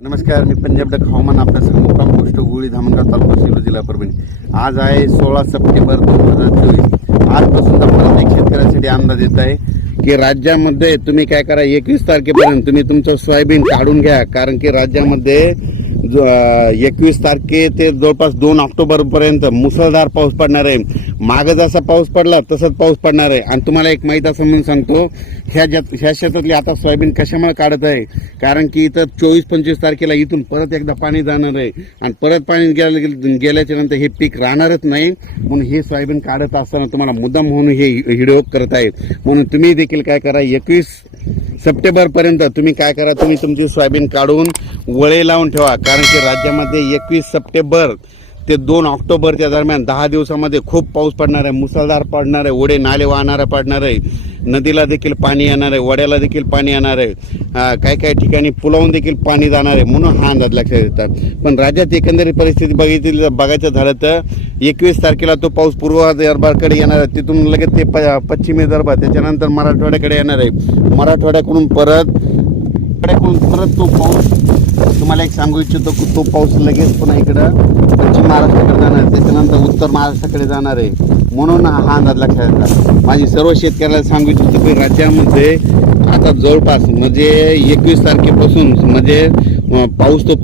नमस्कार मी पंजाब डक हवामान अभ्यासक मुक्काम गोष्ट गुळी धामणगाव तालुका सेलू जिल्हा परभणी. आज आहे सोळा सप्टेंबर दोन हजार चोवीस. आजपासून परत एक शेतकऱ्यासाठी अंदाज येत आहे की राज्यामध्ये तुम्ही काय करा एकवीस तारखेपर्यंत तुम्ही तुमचं सोयाबीन काढून घ्या. कारण की राज्यामध्ये एकवीस तारखे ते जवळपास दोन ऑक्टोबरपर्यंत मुसळधार पाऊस पडणार आहे. मागं जसा पाऊस पडला तसंच पाऊस पडणार आहे. आणि तुम्हाला एक माहीत असं म्हणून सांगतो ह्या ज्या ह्या क्षेत्रातली आता सोयाबीन कशामुळे काढत आहे? कारण की इथं चोवीस पंचवीस तारखेला इथून परत एकदा पाणी जाणार आहे. आणि परत पाणी गेल्या गेल्याच्यानंतर हे पीक राहणारच नाही. म्हणून हे सोयाबीन काढत असताना तुम्हाला मुद्दाम म्हणून हे व्हिडिओ करत आहेत. म्हणून तुम्ही देखील काय करा एकवीस सप्टेंबरपर्यंत तुम्ही काय करा तुम्ही तुमची सोयाबीन काढून वळे लावून ठेवा. कारण की राज्यामध्ये एकवीस सप्टेंबर ते दोन ऑक्टोबरच्या दरम्यान दहा दिवसामध्ये खूप पाऊस पडणार आहे मुसळधार पडणार आहे ओढे नाले वाहणारा पडणार आहे. नदीला देखील पाणी येणार आहे वड्याला देखील पाणी येणार आहे. काही काही ठिकाणी पुलावून देखील पाणी जाणार आहे म्हणून हा अंदाज लक्षात येतात पण राज्यात एकंदरीत परिस्थिती बघितली बघायचं झालं तर एकवीस तारखेला तो पाऊस पूर्व दरबारकडे येणार आहे. तिथून लगेच ते प पश्चिमी दरबार त्याच्यानंतर मराठवाड्याकडे येणार आहे. मराठवाड्याकडून परत परत तो पाऊस तुम्हाला एक सांगू इच्छितो की तो पाऊस लगेच पुन्हा इकडं पश्चिम महाराष्ट्राकडे जाणार आहे त्याच्यानंतर उत्तर महाराष्ट्राकडे जाणार आहे. म्हणून हा अंदाज लक्षात येतात माझी सर्व शेतकऱ्याला सांगू इच्छितो की राज्यामध्ये आता जवळपास म्हणजे एकवीस तारखेपासून म्हणजे पाऊस तो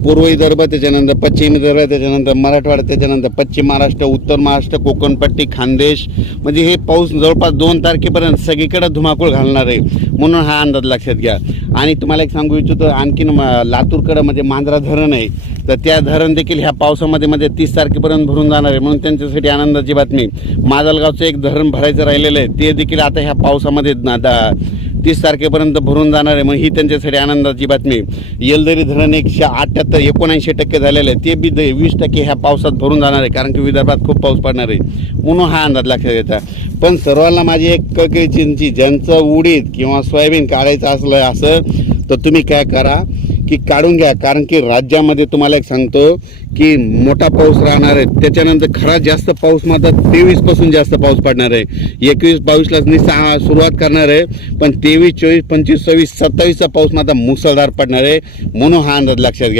पूर्व विदर्भ त्याच्यानंतर पश्चिम विदर्भ त्याच्यानंतर मराठवाडा त्याच्यानंतर पश्चिम महाराष्ट्र उत्तर महाराष्ट्र कोकणपट्टी खानदेश. म्हणजे हे पाऊस जवळपास दोन तारखेपर्यंत सगळीकडे धुमाकूळ घालणार आहे. म्हणून हा अंदाज लक्षात घ्या. आणि तुम्हाला एक सांगू इच्छितो आणखीन म- लातूरकडं म्हणजे मांजरा धरण आहे. तर त्या धरण देखील ह्या पावसामध्ये म्हणजे तीस तारखेपर्यंत भरून जाणार आहे. म्हणून त्यांच्यासाठी आनंदाची बातमी. माजलगावचं एक धरण भरायचं राहिलेलं आहे. ते देखील आता ह्या पावसामध्ये ना- दा- तीस तारखेपर्यंत भरून जाणार आहे. मग ही त्यांच्यासाठी आनंदाची बातमी येलदरी धरण एकशे अठ्ठ्याहत्तर एकोणऐंशी टक्के झालेलं आहे ते बी द- वीस टक्के ह्या पावसात भरून जाणार आहे. कारण की विदर्भात खूप पाऊस पडणार आहे. म्हणून हा अंदाज लक्षात घेता. पण सर्वांना माझी एक कळकळी चिंची ज्यांचं उडीद किंवा सोयाबीन काढायचं असलं असं तर तुम्ही काय करा. की काढून घ्या. कारण की राज्यामध्ये तुम्हाला एक सांगतो की मोठा पाऊस राहणार आहे. त्याच्यानंतर खरा जास्त पाऊस मात्र तेवीसपासून जास्त पाऊस पडणार आहे. एकवीस बावीसला सहा सुरुवात करणार आहे. पण तेवीस चोवीस पंचवीस सव्वीस सत्तावीसचा पाऊस मात्र मुसळधार पडणार आहे. म्हणून हा अंदाज लक्षात घ्यायचा